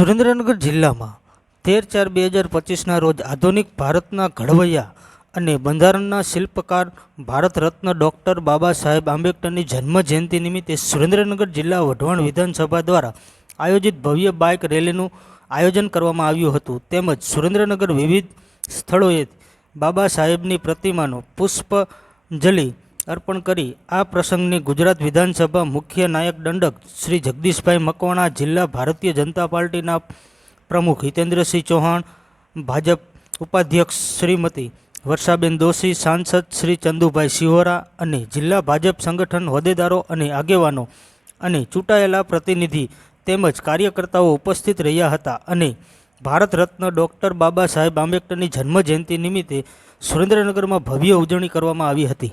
સુરેન્દ્રનગર જિલ્લામાં તેર ચાર બે હજાર પચીસના રોજ આધુનિક ભારતના ઘડવૈયા અને બંધારણના શિલ્પકાર, ભારત રત્ન ડૉક્ટર બાબા સાહેબ આંબેડકરની જન્મ જયંતિ નિમિત્તે સુરેન્દ્રનગર જિલ્લા વઢવાણ વિધાનસભા દ્વારા આયોજિત ભવ્ય બાઇક રેલીનું આયોજન કરવામાં આવ્યું હતું. તેમજ સુરેન્દ્રનગર વિવિધ સ્થળોએ બાબા સાહેબની પ્રતિમાનું પુષ્પજલિ અર્પણ કરી આ પ્રસંગની ગુજરાત વિધાનસભા મુખ્ય નાયક દંડક શ્રી જગદીશભાઈ મકવાણા, જિલ્લા ભારતીય જનતા પાર્ટીના પ્રમુખ હિતેન્દ્રસિંહ ચૌહાણ, ભાજપ ઉપાધ્યક્ષ શ્રીમતી વર્ષાબેન દોશી, સાંસદ શ્રી ચંદુભાઈ સિહોરા અને જિલ્લા ભાજપ સંગઠન હોદ્દેદારો અને આગેવાનો અને ચૂંટાયેલા પ્રતિનિધિ તેમજ કાર્યકર્તાઓ ઉપસ્થિત રહ્યા હતા અને ભારત રત્ન ડૉક્ટર બાબા સાહેબ આંબેડકરની જન્મજયંતિ નિમિત્તે સુરેન્દ્રનગરમાં ભવ્ય ઉજવણી કરવામાં આવી હતી.